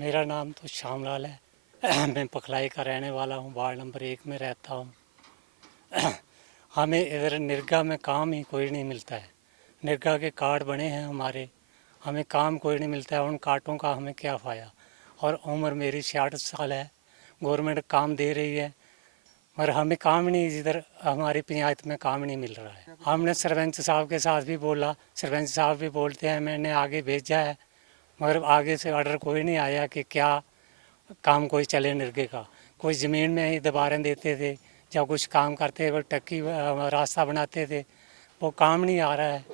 मेरा नाम तो श्यामलाल है। मैं पखलाई का रहने वाला हूँ, वार्ड नंबर 1 में रहता हूँ। हमें इधर निर्गा में काम ही कोई नहीं मिलता है। निर्गा के कार्ड बने हैं हमारे, हमें काम कोई नहीं मिलता है। उन कार्डों का हमें क्या फ़ायदा। और उम्र मेरी 66 साल है। गवर्नमेंट काम दे रही है मगर हमें काम नहीं, इधर हमारी पंचायत में काम नहीं मिल रहा है। हमने सरपंच साहब के साथ भी बोला, सरपंच साहब भी बोलते हैं, मैंने आगे भेजा है मगर आगे से ऑर्डर कोई नहीं आया कि क्या काम कोई चले निर्गे का। कोई ज़मीन में ही दबारें देते थे, जब कुछ काम करते वो टक्की रास्ता बनाते थे, वो काम नहीं आ रहा है।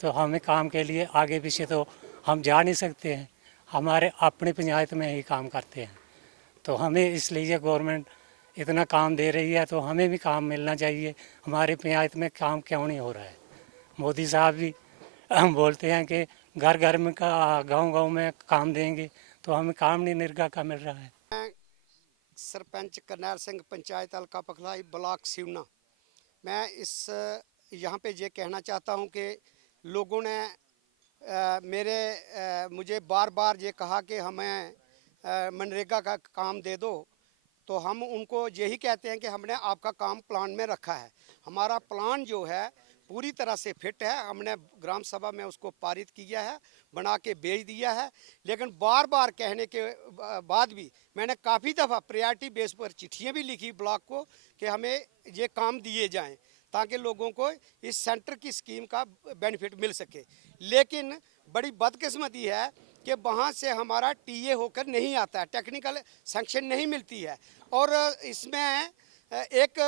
तो हमें काम के लिए आगे पीछे तो हम जा नहीं सकते हैं, हमारे अपनी पंचायत में ही काम करते हैं। तो हमें इसलिए गवर्नमेंट इतना काम दे रही है तो हमें भी काम मिलना चाहिए। हमारे पंचायत में काम क्यों नहीं हो रहा है। मोदी साहब भी बोलते हैं कि घर घर में का गांव गांव में काम देंगे, तो हमें काम नहीं निर्गा का मिल रहा है। मैं सरपंच करनैल सिंह पंचायत हल्का पखलाई ब्लॉक सिवना। मैं इस यहाँ पे ये कहना चाहता हूँ कि लोगों ने मुझे बार बार ये कहा कि हमें मनरेगा का काम दे दो, तो हम उनको यही कहते हैं कि हमने आपका काम प्लान में रखा है। हमारा प्लान जो है पूरी तरह से फिट है, हमने ग्राम सभा में उसको पारित किया है, बना के भेज दिया है। लेकिन बार बार कहने के बाद भी मैंने काफ़ी दफ़ा प्रायोरिटी बेस पर चिट्ठियाँ भी लिखी ब्लॉक को कि हमें ये काम दिए जाएं ताकि लोगों को इस सेंटर की स्कीम का बेनिफिट मिल सके। लेकिन बड़ी बदकिस्मती है कि वहाँ से हमारा टीए होकर नहीं आता है, टेक्निकल सैंक्शन नहीं मिलती है। और इसमें एक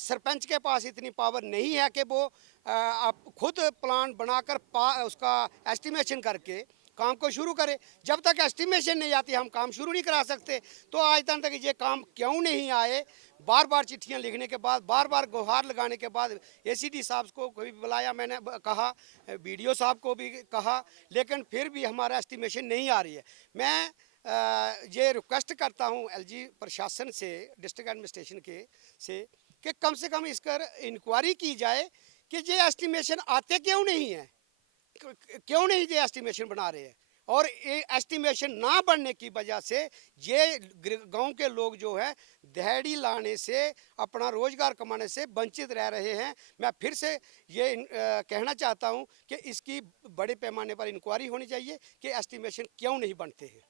सरपंच के पास इतनी पावर नहीं है कि वो आप खुद प्लान बनाकर उसका एस्टिमेशन करके काम को शुरू करे। जब तक एस्टिमेशन नहीं आती हम काम शुरू नहीं करा सकते। तो आज तक ये काम क्यों नहीं आए, बार बार चिट्ठियां लिखने के बाद, बार बार गुहार लगाने के बाद एसीडी साहब को भी बुलाया, मैंने कहा बीडीओ साहब को भी कहा, लेकिन फिर भी हमारा एस्टिमेशन नहीं आ रही है। मैं ये रिक्वेस्ट करता हूँ एलजी प्रशासन से, डिस्ट्रिक्ट एडमिनिस्ट्रेशन के से, कि कम से कम इसका इंक्वायरी की जाए कि ये एस्टिमेशन आते क्यों नहीं है, क्यों नहीं ये एस्टिमेशन बना रहे हैं। और ये एस्टिमेशन ना बनने की वजह से ये गांव के लोग जो है दिहाड़ी लाने से, अपना रोजगार कमाने से वंचित रह रहे हैं। मैं फिर से ये कहना चाहता हूं कि इसकी बड़े पैमाने पर इंक्वायरी होनी चाहिए कि एस्टिमेशन क्यों नहीं बनते हैं।